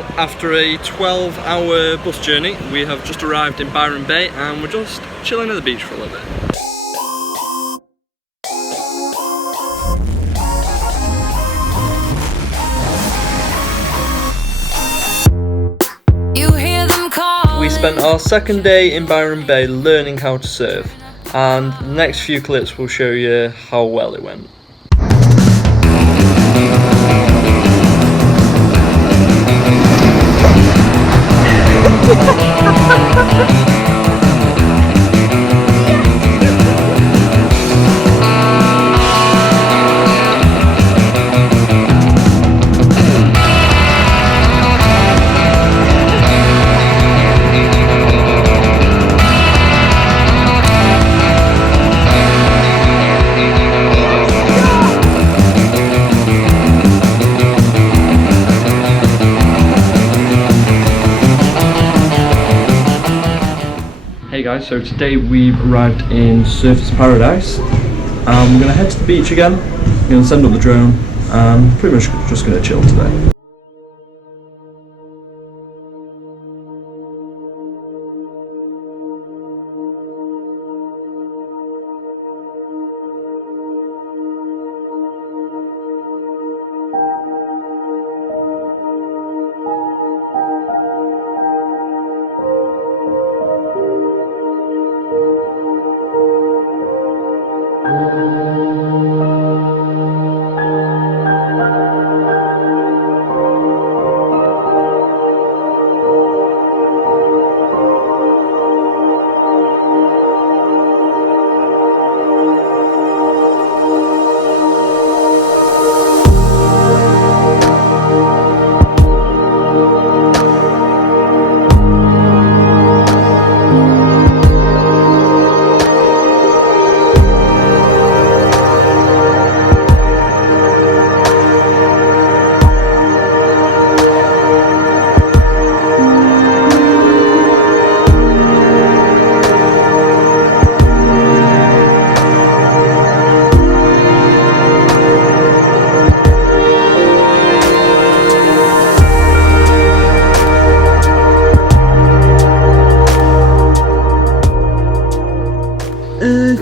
After a 12-hour bus journey, we have just arrived in Byron Bay and we're just chilling at the beach for a little bit. We spent our second day in Byron Bay learning how to surf, and the next few clips will show you how well it went. Hey guys, so today we've arrived in Surfers Paradise. We're going to head to the beach again, we're going to send up the drone, and pretty much just going to chill today.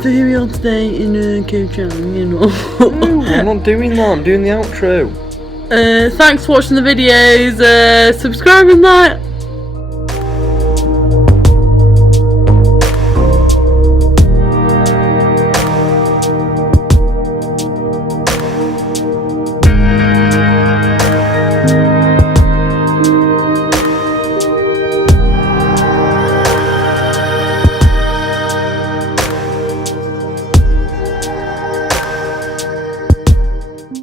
So here we are today in Kochang, you know. No, I'm not doing that, I'm doing the outro. Thanks for watching the videos, subscribe and like.